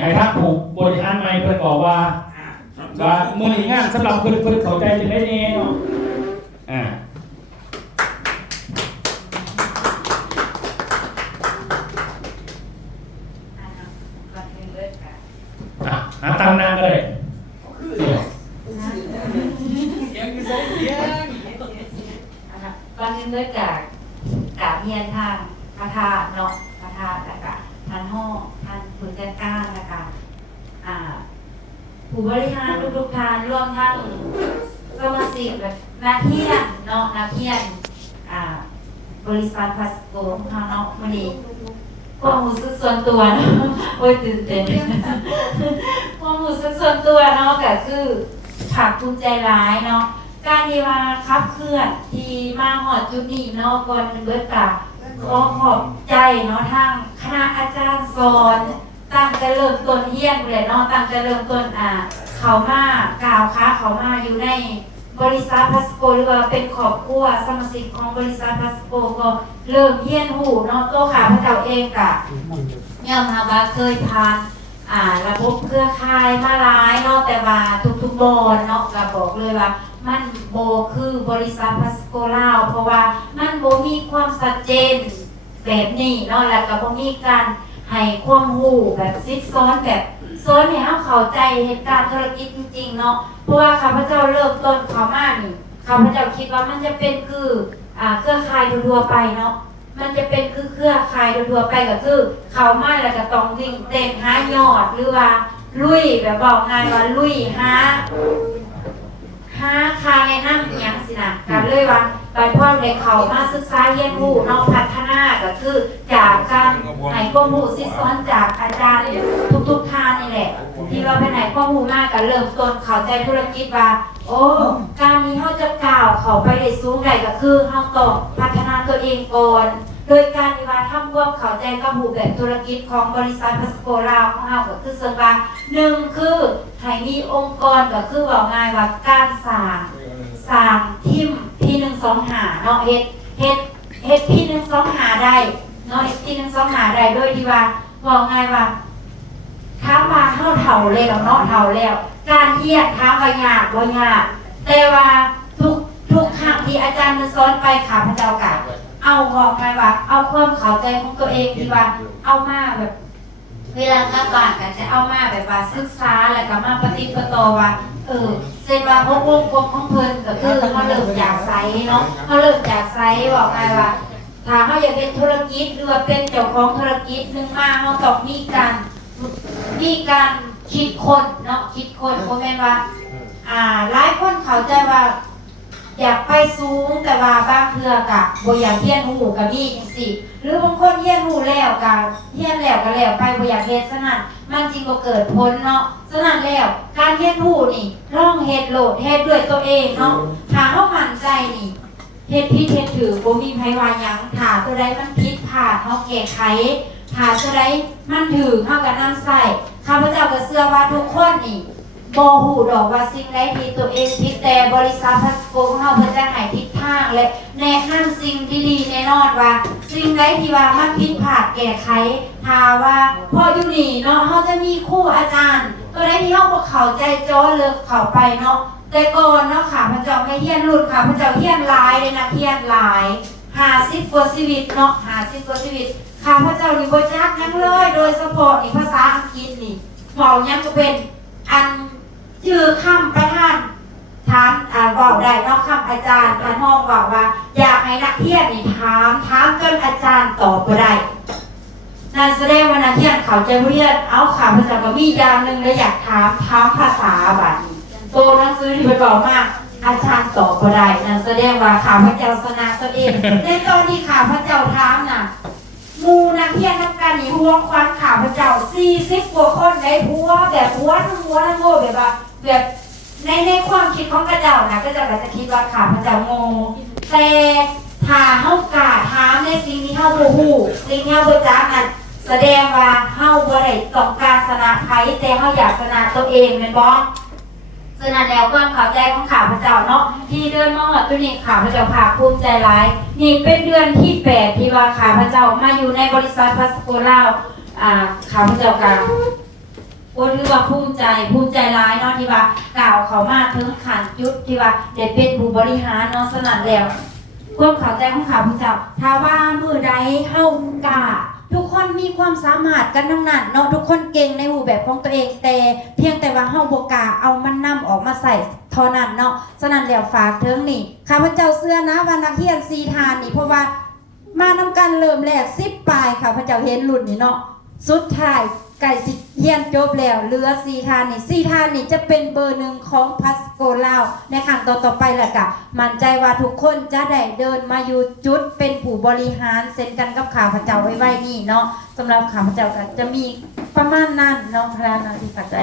ให้ทักผู้บริหารใหม่เพิ่นบอกว่ามื้อนี้งานสำหรับเพิ่นเข้าใจจังได๋แน่เนาะหาตามนางก็ได้ก่อนอื่นเลยกราบเรียนทางประธานเนาะประธานแล้วก็ท่านห้องท่านผู้จัดการแล้วก็ผู้บริหารทุกท่านรวมทั้งสมาชิกแบบนักเรียนเนาะนักเรียนบริษัทพัสโกของเราเนาะวันนี้ความรู้สึกส่วนตัวเนาะโอ้ยตื่นเต้นความรู้สึกส่วนตัวเนาะก็คือภาคภูมิใจหลายเนาะการที่ว่าขับเคลื่อนที่มาหอดจุดนี้เนาะก่อนเบิดกะขอบใจเนาะทางคณะอาจารย์สอนตั้งแต่เริ่มต้นเรียนเลยเนาะตั้งแต่เริ่มต้นเขามากล่าวค้าเขามาอยู่ในบริษัทพัสโกหรือว่าเป็นครอบครัวสมาชิกของบริษัทพัสโกก็เริ่มเรียนหูเนาะตัวข้าพเจ้าเองกะยอมรับว่าเคยผ่านระบบเครือข่ายมาหลายเนาะแต่ว่าทุกบอนเนาะก็บอกเลยว่ามันโบคือบริษัทพัสโกลาวเพราะว่ามันโบมีความชัดเจนแบบนี้เนาะแล้วก็บ่มีการให้ความรู้แบบซิดซ้อนแบบซ้อนให้เราเข้าใจเหตุการณ์ธุรกิจจริงๆเนาะเพราะว่าข้าพเจ้าเริ่มต้นเข้ามานี่ข้าพเจ้าคิดว่ามันจะเป็นคือเครือข่ายทั่วไปเนาะมันจะเป็นคือเครือข่ายทั่วไปก็คือเข้ามาแล้วก็ต้องวิ่งเต้นหายอดหรือว่าลุยแบบบอกงานว่าลุยหาคาแนะนำอีหยังสินะกันเลยว่าไปพ่อได้เข้ามาศึกษาเรียนรู้เนาะพัฒนาก็คือจากการให้ความรู้ซิซ้อนจากอาจารย์ทุกท่านนี่แหละที่เราไปไหนความรู้มากก็เริ่มต้นเข้าใจธุรกิจว่าโอ้การนี้เฮาจะก้าวเข้าไปได้สูงได้ก็คือเฮาต้องพัฒนาตัวเองก่อนโดยการที่ว่าทำความเข้าใจกับรูปแบบธุรกิจของบริษัทพัสโกลาวของเราก็คือส่วนว่า1คือให้มีองค์กรก็คือว่าง่ายว่าการสร้างทีมP125เนาะเฮ็ดP125ได้เนาะเฮ็ดP125ได้โดยที่ว่าว่าง่ายว่าถามว่าเฮาเฒ่าแล้วเนาะเฒ่าแล้วการเรียนถามว่ายากบ่ยากแต่ว่าทุกครั้งที่อาจารย์สอนไปข้าพเจ้าก็เอาบอกไงว่าเอาความเข้าใจของตัวเองที่ว่าเอามาแบบเวลากลับบ้านก็จะเอามาแบบว่าศึกษาแล้วก็มาปฏิบัติต่อว่าเส้นว่าพวกวงกลมของเพิ่นก็คือเขาเริ่มจากไซเนาะเขาเริ่มจากไซบอกไงว่าถ้าเขาอยากเป็นธุรกิจหรือว่าเป็นเจ้าของธุรกิจนึงมาเขาต้องมีการคิดคนเนาะคิดคนเพราะแม่นว่าหลายคนเข้าใจว่าอยากไปสูงแต่ว่าบางเทื่อกะบ่อยากเรียนรู้ก็มีจังซี่หรือบางคนเรียนรู้แล้วก็เรียนแล้วก็แล้วไปบ่อยากเฮ็ดซะนั่นมันจริงบ่เกิดผลเนาะฉะนั้นแล้วการเรียนรู้นี่ลองเฮ็ดโลดเฮ็ดด้วยตัวเองเนาะถ้าเฮามั่นใจนี่เฮ็ดผิดเฮ็ดถูกบ่มีไผว่าหยังถ้าตัวใดมันผิดพลาดเฮาแก้ไขถ้าตัวใดมันถูกเฮาก็นำใช้ข้าพเจ้าก็เชื่อว่าทุกคนนี่บ่ฮู้ดอกว่าสิ่งใดที่ตัวเองผิดแต่บริษัทพัสโกของเราเพิ่นจะให้ทิศทางและแนะนำสิ่งดีๆแน่นอนว่าสิ่งใดที่ว่ามันผิดพลาดแก้ไขถ้าว่าพออยู่นี่เนาะเฮาจะมีครูอาจารย์ตัวใดที่เฮาบ่เข้าใจจ่อเลิกเข้าไปเนาะแต่ก่อนเนาะข้าพเจ้าไม่เรียนรุ่นข้าพเจ้าเรียนหลายเลยนะเรียนหลาย50กว่าชีวิตเนาะ50กว่าชีวิตข้าพเจ้านี่บ่จักหยังเลยโดยเฉพาะนี่ภาษาอังกฤษนี่เว้าหยังก็เป็นอันชื่อคำประธานถามบอกได้เนาะคำอาจารย์ท่านห้องบอกว่าอยากให้นักเรียนนี่ถามจนอาจารย์ตอบก็ได้นั่นแสดงว่านักเรียนเขาจะเรียนเอาข่าวภาษาก็มีอย่างหนึ่งแล้วอยากถามภาษาบัดนี้โตหนังสือที่ไปบอกมากอาจารย์ตอบก็ได้นั่นแสดงว่าข่าวพระเจ้าชนะตัวเองในตอนที่ข่าวพระเจ้าถามน่ะมูนักเรียนนักการนี่หัวควันข่าวพระเจ้า40กว่าคนได้หัวแบบหัวทั้งโง่แบบว่าแบบในความคิดของกระเจ้านะก็จะคิดว่าข่าวพระเจ้าโง่แต่ถ้าเฮากล้าถามในสิ่งที่เฮาบ่ฮู้สิ่งที่เฮาบ่จักนั่นแสดงว่าเฮาบ่ได้ต้องการชนะใครแต่เฮาอยากชนะตัวเองแม่นบ่ฉะนั้นแล้วความเข้าใจของข้าพเจ้าเนาะที่เดินมาฮอดตัวนี้ข้าพเจ้าภาคภูมิใจหลายนี่เป็นเดือนที่8ที่ว่าข้าพเจ้ามาอยู่ในบริษัทพัสโกลาวข้าพเจ้าก็ โอ้ถือว่าภูมิใจร้ายเนาะที่ว่ากล่าวเขามาถึงขันจุดที่ว่าได้เป็นผู้บริหารเนาะสนั่นแล้วความเข้าใจของข้าพเจ้าถ้าว่ามือใดเฮากล้าทุกคนมีความสามารถกันทั้งนั้นเนาะทุกคนเก่งในรูปแบบของตัวเองแต่เพียงแต่ว่าเฮาบ่กล้าเอามันนำออกมาใส่เท่านั้นเนาะฉะนั้นแล้วฝากถึงนี่ข้าพเจ้าเชื่อนะว่านักเรียนซีทานนี่เพราะว่ามานำกันเริ่มแรก10ปลายข้าพเจ้าเห็นรุ่นนี่เนาะสุดท้ายไก่สิเฮียนจบแล้วเหลือซีทานนี่จะเป็นเบอร์หนึ่งของพัสโกลาวในครั้งต่อไปแหละกะมั่นใจว่าทุกคนจะได้เดินมาอยู่จุดเป็นผู้บริหารเซ็นกันกับข้าพเจ้าไว้นี่เนาะสำหรับข้าพเจ้าก็จะมีประมาณนั้นเนาะพระนาที่ปัจจัย